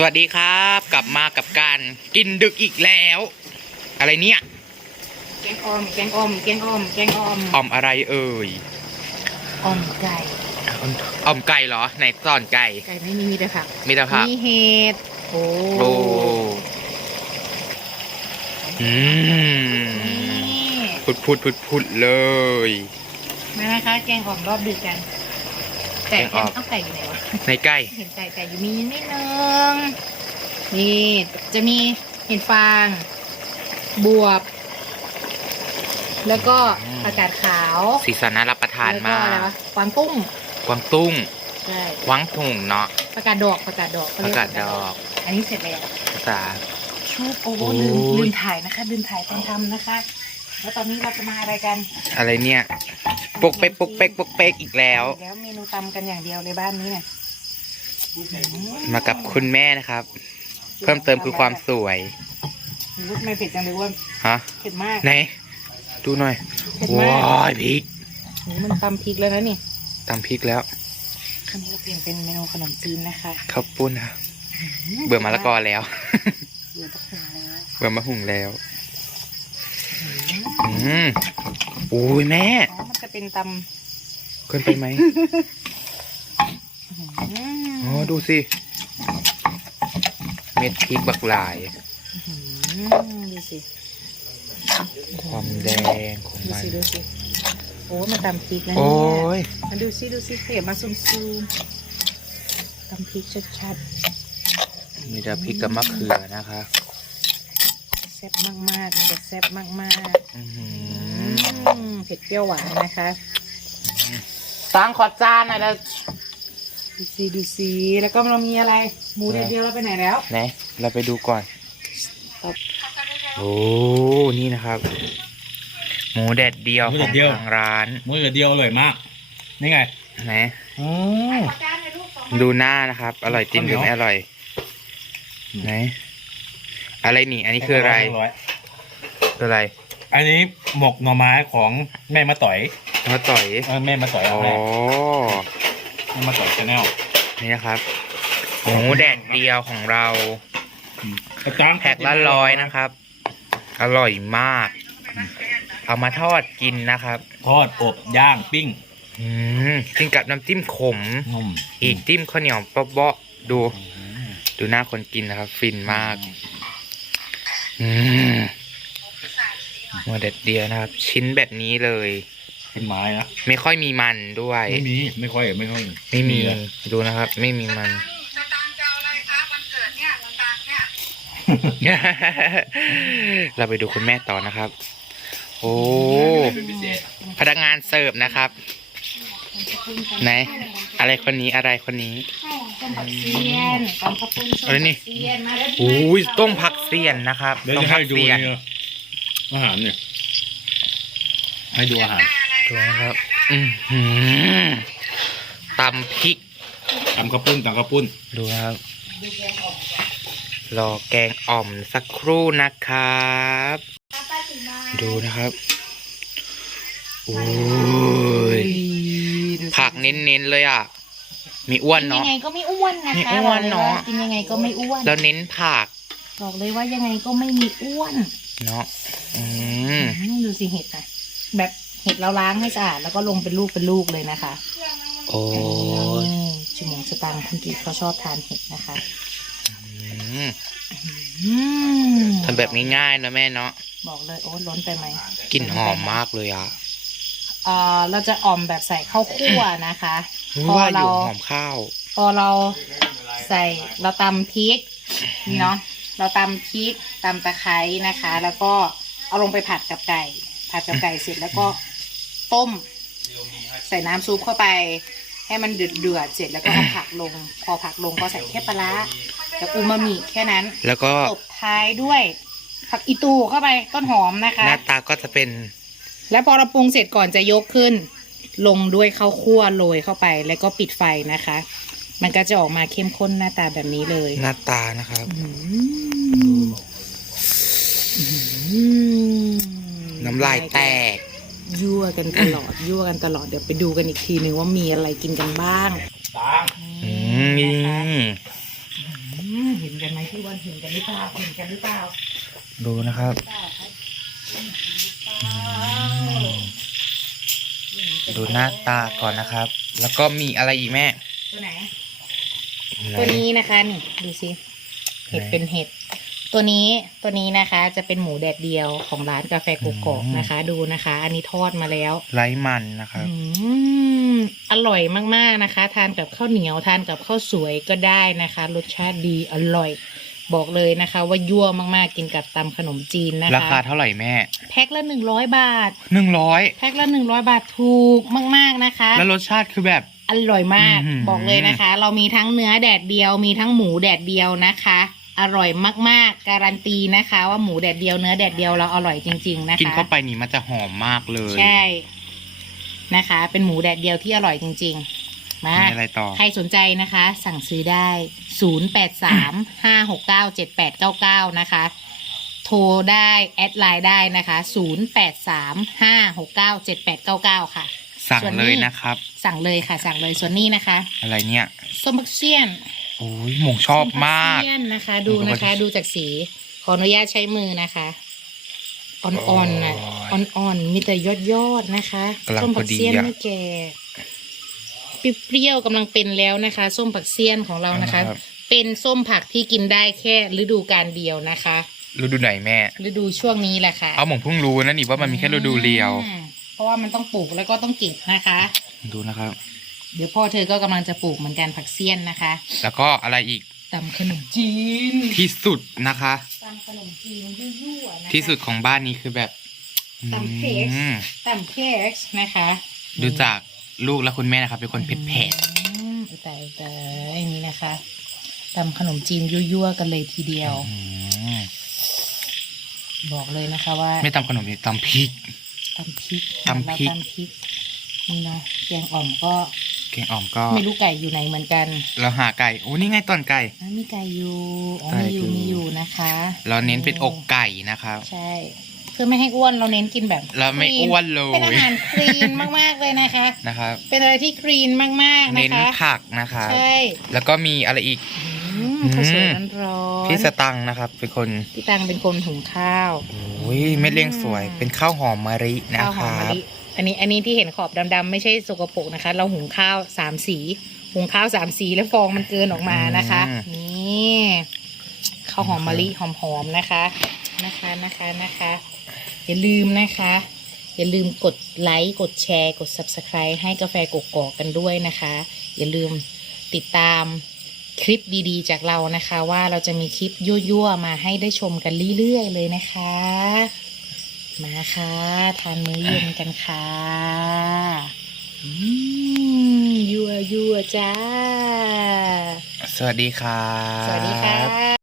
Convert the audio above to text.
สวัสดีครับ กลับมากับการกินดึกอีกแล้ว อะไรเนี่ยแกงอ่อมแกงอ่อมแกงอ่อมแกงอ่อมอ่อมอะไรเอ่ยอ่อมไก่อ่อมอ่อมไก่เหรอไหนตอนไก่ไก่ไม่มีมีแต่ผักมีแต่ผักมีเห็ดโอ้โอ้อืมนี่พุดพุดพุดพุดเลยมานะคะแกงอ่อมรอบดึกกัน ไก่แกงอ่อมเอาไก่อยู่ไหนวะในไก่เห็นไก่ไก่อยู่มีนิดนึงนี่จะมีเห็ดฟาง บวบ แล้วก็อากาศขาวสีสันน่ารับประทานแล้วก็มาอะไรกวะกวางตุ้งกวางตุ้งใช่กวางถุงเนาะประกาศดอกประกาศดอกเขปเรีระยกาศดอกอันนี้เสร็จแล้วภาษา ชูโอ้โอ้ยลืมลืมถ่ายนะคะลืมถ่ายตอนทำนะคะ แล้วตอนนี้เราจะมาอะไรกัน อะไรเนี่ย ปกเป๊กปกเป๊กปกเป๊กอีกแล้ว แล้วเมนูตำกันอย่างเดียวเลยบ้านนี้เนี่ยมากับคุณแม่นะครับ เพิ่มเติมคือความสวยรู้ไม่เผ็ดจังเลยว่าฮะเผ็ดมากไหนดูหน่อยเผ็ดมากว้ายพริกโอ้มันตำพริกแล้วนะนี่ตำพริกแล้วอันนี้เราเปลี่ยนเป็นเมนูขนมจีนนะคะข้าวปุ้นค่ะเบื่อมะละกอแล้วเบื่อตะขุงแล้วเบื่อมะหุงแล้วอืมอุ้ยแม่อ๋อมันจะ เป็นตเกินไปไหมำอื้ออ๋อดูสิ เม็ดพริกบักหลายหือดูสิ ความแดงของดูมัน สิดูสิ โอ้มันตำพริกแล้วโอ้เนี่ยยมาดูซิดูซิเข็บมาซูมซูมตำพริกชัดมีแต่พริกกับมะเขือนะคะ ๆแซ่บมากๆมันจะแซ่บมากอื้อหืๆออื มเผ็ดเปรี้ยวหวานนะคะตั้งขอจานหน่อยแล้วดูซิดูซิแล้วก็เรามีอะไร หมูเดียวเดียวเราไปไหนแล้ว ไหนเราไปดูก่อนครับโอ้นี่นะครับ หมูแดดเดียวหมูขแดองดเดียว ทางร้านมือเดียวอร่อยมาก นี่ไงไหนอ๋อดูหน้านะครับ อร่อยจริงหรือไม่ข้าวเหนียวอร่อยไหนอะไรนี่ อันนี้คืออะไรยคืออะไร อันนี้หมกหน่อไม้ของแม่มาต่อยมะต่อยเออแม่มาต่อยอ๋เอาอแม่แม่มาต่อยชาแนลนี่นะครับหมูแดดเดียวของเรากระจังแพ็คละร้อยนะครับ อร่อยมาก เอามาทอดกินนะครับ ทอดอบย่างปิ้งอืมกินกับน้ำจิ้มขม นมอีกจิ้มข้าวเหนียวเปาะๆดู ดูหน้าคนกินนะครับ ฟินมาก อืม หมูแดดเดียวนะครับ ชิ้นแบบนี้เลย เป็นไม้นะไม่ค่อยมีมันด้วย ไม่มีไม่ค่อยไม่ค่อยไม่มีเลยดูนะครับ ไม่มีมันเราไปดูคุณแม่ต่อนะครับ โอ้พนักงานเสิร์ฟนะครับ ไหน อะไรคนนี้อะไรคนนี้ ต้มผักเซียนต้มข้าวปุ้นอะไรนี่เซียนมาแล้วอุ้ยต้มผักเสียนนะครับเดี๋ยวต้มจะผัให้กดูเสียนนี่ อาหารเนี่ย ให้ดูอาหารดูนะครับ อือหือตำพริกตำข้าวปุ้นตำข้าวปุ้น ดูนะครับ รอแกงอ่อมสักครู่นะครับ ดูนะครับโอ้ยผักเน้นๆเลยอะ มีอ้วนกินยัเนาะงไงก็ไม่อ้วนนะไม่คะอ้วนเนอะบอกลยกินยังไงก็ไม่อ้วน แล้วเน้นผัก บอกเลยว่ายังไงก็ไม่มีอ้วน เนาะอืมอืมดูสิเห็ดนะแบบเห็ดเราล้างให้สะอาดแล้วก็ลงเป็นลูกเป็นลูกเลยนะคะโอ้ยนี่จิมงสตังค์คุณกีเขาชอบทานเห็ดนะคะอืมอืมทำแบบง่ายๆนะแม่เนาะบอกเลยโอ้ล้นไปไหมกลิ่นหอมมากเลยอะเอ่อเราจะอ่อมแบบใส่ข้าวคั่วนะคะพอว่าอเรายู่หอมข้าว พอเราใส่เราตำพริกนี่เนาะ เราตำพริกตำตะไคร้นะคะ แล้วก็เอาลงไปผัดกับไก่ ผัดกับไก่เสร็จแล้วก็ต้ม ใส่น้ำซุปเข้าไป ให้มันเดือดเดือดๆเสร็จแล้วก็เอาผักลง พอผักลงก็ใส่แค่ปลาร้ากับอูมามิแค่นั้นแล้วก็ ตบท้ายด้วย ผักอีตูเข้าไปต้นหอมนะคะ หน้าตาก็จะเป็นแล้วพอเราปรุงเสร็จก่อนจะยกขึ้น ลงด้วยข้าวคั่วโรยเข้าไปแล้วก็ปิดไฟนะคะ มันก็จะออกมาเข้มข้นหน้าตาแบบนี้เลยหน้าตานะครับอืมอืมน้ำลายแตก ยั่วกันตลอด ยั่วกันตลอด เดี๋ยวไปดูกันอีกทีหนึ่งว่ามีอะไรกินกันบ้างตางอืมอืมเห็นไหมกันไหมพี่วันเห็นกันหรือเปล่าเห็นกันหรือเปล่า ดูนะครับอืมดูหน้าตาก่อนนะครับ แล้วก็มีอะไรอีกแม่ ตัวไหนไหน ตัวนี้นะคะนี่ดูสิเห็ดไหนเป็นเห็ด ตัวนี้ตัวนี้นะคะ จะเป็นหมูแดดเดียวของร้านกาแฟกุกกอกอืมนะคะ ดูนะคะ อันนี้ทอดมาแล้วไร้มันนะครับอืมอร่อยมากๆนะคะ ทานกับข้าวเหนียวทานกับข้าวสวยก็ได้นะคะ รสชาติดีอร่อยบอกเลยนะคะ ว่ายั่วมากๆกินกับตำขนมจีนนะคะ ราคาเท่าไหร่แม่ แพ็คละหนึ่งร้อยบาทหนึ่งร้อยแพ็คละหนึ่งร้อยบาทถูกมากๆนะคะ แล้วรสชาติคือแบบ อร่อยมากอื้อหือ บอกเลยนะคะ เรามีทั้งเนื้อแดดเดียว มีทั้งหมูแดดเดียวนะคะ อร่อยมากๆ การันตีนะคะ ว่าหมูแดดเดียวเนื้อแดดเดียวเราอร่อยจริง ๆ นะคะกินเข้าไปนี่มันจะหอมมากเลยใช่นะคะ เป็นหมูแดดเดียวที่อร่อยจริง ๆ มา มีอะไรต่อ ใครสนใจนะคะ สั่งซื้อได้ 0 8 3 5 6 9 7 8 9 9 นะคะ โทรได้ แอดไลน์ได้นะคะ 0 8 3 5 6 9 7 8 9 9 ค่ะ สั่งส่วนเลนี้ยนะครับ สั่งเลยค่ะ สั่งเลยส่วนนี้นะคะ อะไรเนี่ยส้มบักเซียนโอ้ยหมงชอบมากส้บัเซียนนะคะ ดูนะคะ ดูจากสี ขออนุญาตใช้มือนะคะอ่อนๆนะอ่อนๆมีแต่ยอดๆนะคะกำลังส้มพผัอกดีเซียนอะไม่แก่เปรี้ยวๆกำลังเป็นแล้วนะคะส้มผักเซียนของเรานะคะ ครับ เป็นส้มผักที่กินได้แค่ฤดูกาลเดียวนะคะ ฤดูไหนแม่ ฤดูช่วงนี้แหละค่ะเอาหมงเพิ่งรู้นะนี่ว่ามันมีแค่ฤดูเดียว อืม เพราะว่ามันต้องปลูกแล้วก็ต้องเก็บนะคะ ดูนะครับ เดี๋ยวพ่อเธอก็กำลังจะปลูกเหมือนกันผักเซียนนะคะแล้วก็อะไรอีกตำขนมจีนที่สุดนะคะ ตำขนมจีนยั่วๆนะคะที่สุดของบ้านนี้คือแบบตำเค้กอืมตำเค้กนะคะดูจากลูกและคุณแม่นะครับเป็นคนเผ็ดเผ็ดอืมแต่แต่อันนี้นะคะตำขนมจีนยั่วๆกันเลยทีเดียวอืมบอกเลยนะคะว่า ไม่ตำขนมนี่ตำพริก ตำพริกตำพริกเราตำพริกนี่เนาะแกงอ่อมก็แกงอ่อมก็ ไม่รู้ไก่อยู่ไหนเหมือนกัน เราหาไก่โอ้นี่ไงต้นไก่อะมีไก่อยู่อ๋อไก่มีอยู่อยู่มีอยู่นะคะ เราเน้นเป็นอกไก่นะครับ ใช่เพื่อไม่ให้อ้วนเราเน้นกินแบบเราไม่คลีอ้วนเลยเป็นอาหารคลีนมากๆเลยนะคะนะครับ เป็นอะไรที่คลีนมากๆเน้นะนคะผักนะครับใช่ แล้วก็มีอะไรอีกอืม ข้าวสวยร้อนๆพี่สตังค์นะครับ เป็นคนพี่ตังเป็นคนหุงข้าวโอ้ยเม็ดเลี้ยงสวย เป็นข้าวหอมมะรินะข้าวคหอมรัมะบลิอันนี้อันนี้ที่เห็นขอบดำๆไม่ใช่สกปรกนะคะ เราหุงข้าวสามสี หุงข้าวสามสีแล้วฟองมันเกินออกมานะคะอืมนี่ข้าวหอมมะลิหอมๆนะคะ นะคะนะคะนะคะ อย่าลืมนะคะ อย่าลืมกดไลค์กดแชร์ กด subscribe ให้กาแฟกกอกกันด้วยนะคะ อย่าลืมติดตาม คลิปดีๆ จากเรานะคะ ว่าเราจะมีคลิปยั่วๆมาให้ได้ชมกันเรื่อยๆเลยนะคะ มาค่ะทานมื้อเย็นกันค่ะอืมยั่วยั่วๆจ้า สวัสดีครับ สวัสดีค่ะ